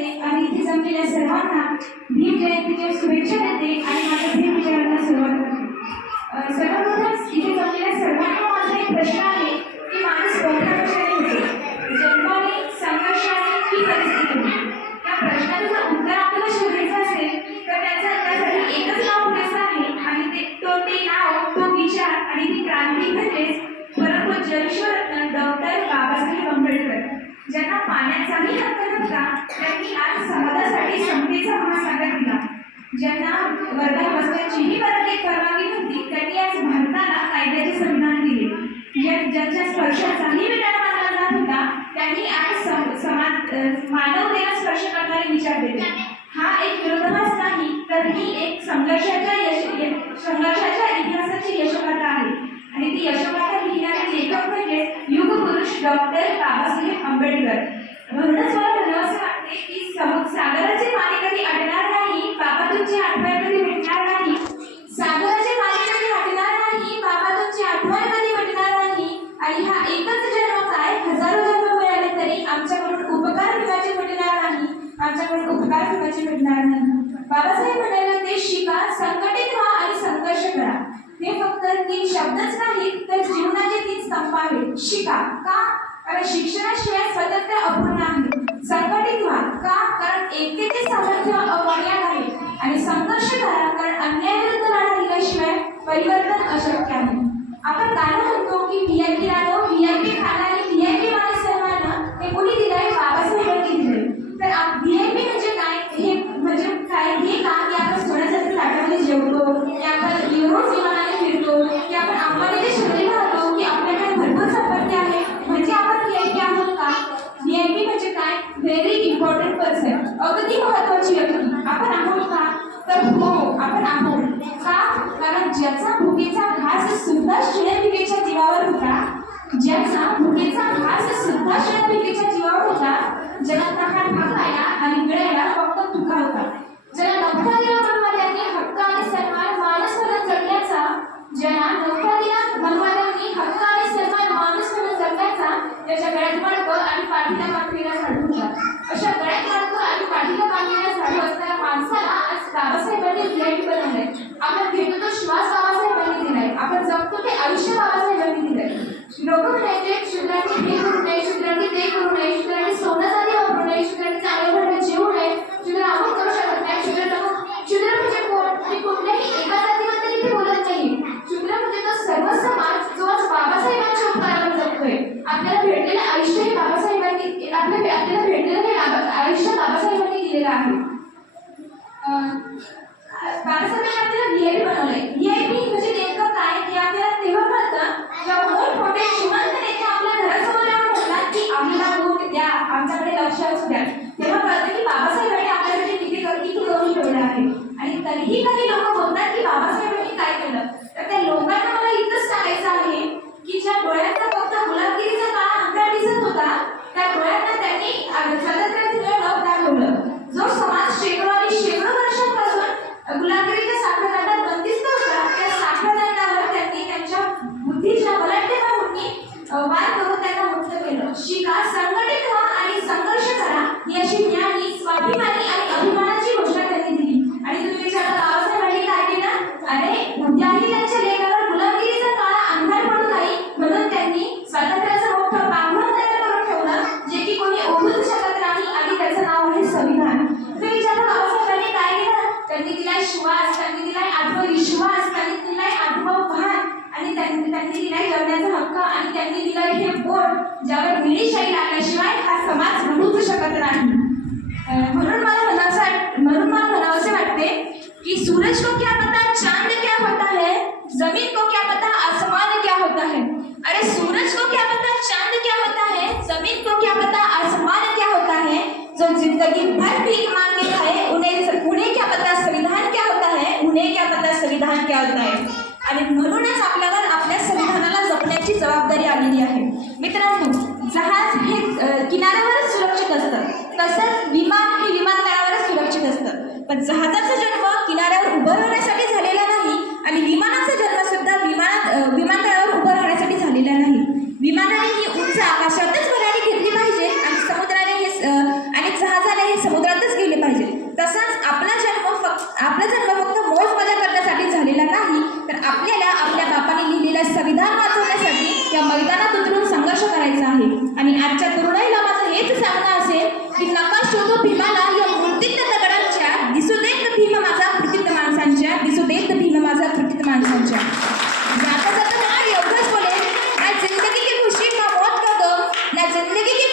करते आणि इथे जमलेल्या सर्वांना भीम जयंतीच्या शुभेच्छा देते आणि माझ्या भीम विचारांना सुरुवात करते। सर्वप्रथम इथे जमलेल्या सर्वांना माझा एक प्रश्न आहे की माणूस कोणत्या कशाने होतो, जन्माने, संघर्षाने की परिस्थितीने? या प्रश्नाचं जर उत्तर आपल्याला शोधायचं असेल तर त्यासाठी एकच नाव पुरेसं आहे आणि ते नाव, तो विचार आणि ती क्रांती म्हणजेच परमपूज्य विश्वरत्न डॉक्टर बाबासाहेब आंबेडकर, ज्यांना पाण्याचाही हक्क नव्हता त्यांनी आज समाजासाठी समतेचा महासागर दिला, ज्यांना वर्गात बसण्याचीही परवानगी नव्हती त्यांनी आज भारताला कायद्याचे संविधान दिले, ज्यांच्या स्पर्शाचाही विचार मानला जात होता त्यांनी आज मानवतेला स्पर्श करणारे विचार दिले। हा एक विरोधाभास नाही तर ही एक संघर्षाच्या इतिहासाची यशोगाथा आहे आणि ती यशोगाथा लिहिणारे लेखक म्हणजे युगपुरुष डॉक्टर बाबासाहेब आंबेडकर। म्हणूनच मला म्हणावंसे वाटते की सागराचे पाणी कधी अडणार नाही, बाबा तुमची आठवण कधी भेटणार नाही, सागराचे पाणी कधी अडणार नाही, बाबा तुमची आठवण कधी भेटणार नाही आणि हा एकच जन्म काय हजारो जन्म मिळाले तरी आमच्याकडून उपकार विभाचे भेटणार नाही, आमच्याकडून उपकार विभाचे भेटणार नाही। बाबासाहेब म्हणाले ते शिका, संघटित व्हा आणि संघर्ष करा। हे फक्त 3 शब्दच नाहीत तर जीवनाचे 3 स्तंभ आहेत। शिका का? कारण शिक्षणाशिवाय स्वातंत्र्य अपूर्ण आहे। संघटित व्हा का? कारण एकतेचे सामर्थ्य अमर्याद आहे आणि संघर्ष करा कारण अन्यायाविरुद्ध लढा दिल्याशिवाय परिवर्तन अशक्य आहे। आपण गाणं म्हणतो की व्हीआयपी रानो, व्हीआयपी खाना आणि व्हीआयपी माने सन्मान हे कोणी दिलंय? बाबासाहेबांनी दिलंय। तर व्हीआयपी म्हणजे काय? हे म्हणजे काय? हे का की आपण सोन्यासारख्या ताटामध्ये जेवतो, की आपण युरोप विमानाने फिरतो, की आपण अंबानीच्या शहरीला राहतो, की आपल्याकडे भरपूर संपत्ती आहे म्हणजे आपण व्हीआयपी आहोत का? व्हीआयपी म्हणजे काय? व्हेरी इम्पॉर्टंट पर्सन, अगदी महत्त्वाची व्यक्ती आपण आहोत का? तर हो आपण आहोत का? कारण ज्याचा भुकेचा घास सुद्धा शिळ्याभिकेच्या जीवावर होता, ज्याचा भुकेचा घास सुद्धा शिळ्याभिकेच्या जीवावर होता, ज्याला तहान भागायला आणि गिळायला फक्त तुका होता, ज्याला नवखा दिला मनवाद्यांनी हक्क आणि सन्मान माणूस म्हणून जगण्याचा, ज्याला नवखा दिला मनवाद्यांनी हक्क आणि सन्मान माणूस म्हणून जगण्याचा, त्याच्या गळ्यात मडकं आणि पाठीला बांधलेला झाडू होता। अशा गळ्यात मडकं आणि पाठीला बांधलेला झाडू असणाऱ्या माणसाला आज बाबासाहेबांनी व्हीआयपी बनवलंय। आपण घेतो तो श्वास बाबासाहेबांनी दिलाय, आपण जगतो ते आयुष्य बाबासाहेबांनी दिलंय। लोक म्हणायचे शूद्रांनी हे करू नये, शूद्रांनी ते करू नये, शूद्रांनी सोनं चांदी वापरू नये, शूद्रांनी चांगल्या घरात जेवू नये, शूद्र अमुक करू शकत नाही, शूद्र म्हणजे कोण? मी कुठल्याही एका जातीबद्दल इथे बोलत नाही। शूद्र म्हणजे तो सर्व समाज जो आज बाबासाहेबांच्या उपकारावर जगतोय। आपल्याला भेटलेलं आयुष्य हे बाबासाहेबांनी आपल्याला भेटलेलं हे आयुष्य बाबासाहेबांनी दिलेलं आहे। बाबासाहेबांनी आपल्याला व्हीआयपी बनवलंय। व्हीआयपी म्हणजे नेमकं काय हे आपल्याला तेव्हा कळतं जेव्हा मोठमोठे श्रीमंत नेते आपल्या घरासमोर येऊन म्हणतात की आम्हाला वोट द्या, आमच्याकडे लक्ष असू द्या, तेव्हा कळतं की बाबासाहेबांनी आपल्यासाठी किती करून ठेवलं आहे। आणि तरीही काही लोक बोलतात की बाबासाहेबांनी काय केलं, तर त्या लोकांना मला इतकंच सांगायचं आहे की ज्या डोळ्यांना फक्त गुलामगिरीचा काळा अंधार दिसत होता त्या डोळ्यांना त्यांनी स्वातंत्र्याचं नळ दाखवलं। जो समाज शेकडो वर्षांपासून गुलामगिरीच्या साखळदंडात बंदिस्त होता त्या साखळदंडावर त्यांनी त्यांच्या बुद्धीच्या बलाढ्यपणाने वार करून त्यांना मुक्त केलं। शिका, संघटित व्हा आणि संघर्ष करा ही अशी ज्ञानी, स्वाभिमानी आणि अभिमानाची घोषणा त्यांनी दिली। आणि तुम्ही विचारता बाबासाहेबांनी काय केलं? अरे उद्याही त्यांच्या लेखावर गुलामगिरीचा काळा अंधार पडू नये म्हणून त्यांनी स्वातंत्र्याचं मोठं पांघरून तयार करून ठेवलं जे की कोणी ओढूच शकत नाही आणि त्याचं नाव आहे संविधान। तुम्ही विचारता बाबासाहेबांनी काय केलं? त्यांनी दिलाय श्वास, त्यांनी दिलाय आत्मविश्वास, त्यांनी दिलाय आत्मभान आणि त्यांनी दिलाय जगण्याचा हक्क आणि त्यांनी दिलाय हे बोट ज्यावर निळीशाही लागल्याशिवाय हा समाज घडूच शकत नाही। म्हणून मला म्हणावंसे वाटते कि सूरज को क्या पता चांद क्या होता है, जमीन को क्या पता आसमान क्या होता है। अरे सूरज को क्या पता चांद क्या होता है, जमीन को क्या पता आसमान क्या होता है। जो जिंदगी भर भीख मांगे खाए उन्हें क्या पता संविधान क्या होता है, उन्हें क्या पता संविधान क्या होता है। आणि म्हणूनच आपल्यावर आपल्या संविधानाला जपण्याची जबाबदारी आलेली आहे। मित्रांनो, जहाज हे किनाऱ्यावरच सुरक्षित असतं, तसंच विमान हे विमानतळावरच सुरक्षित असतं, पण जहाजाचा जन्म किनाऱ्यावर उभं राहण्यासाठी झालेला नाही आणि विमानाचा जन्म सुद्धा विमानतळावर उभं राहण्यासाठी झालेला नाही। विमानाने ही उंच आकाशातच भरारी घेतली पाहिजे आणि जहाजाने हे समुद्रात आणि आजच्या तरुणाईला माझं हेच सांगणं असेल की नका शोधो भीमाला या मूर्तीत दगडांच्या, दिसू देत भीम माझा कृतीत माणसांच्या, दिसू देत भीम माझा कृतीत माणसांच्या. जाता जाता मैं एवढंच बोलेन, ना जिंदगी की खुशी ना मौत का गम, ना जिंदगी की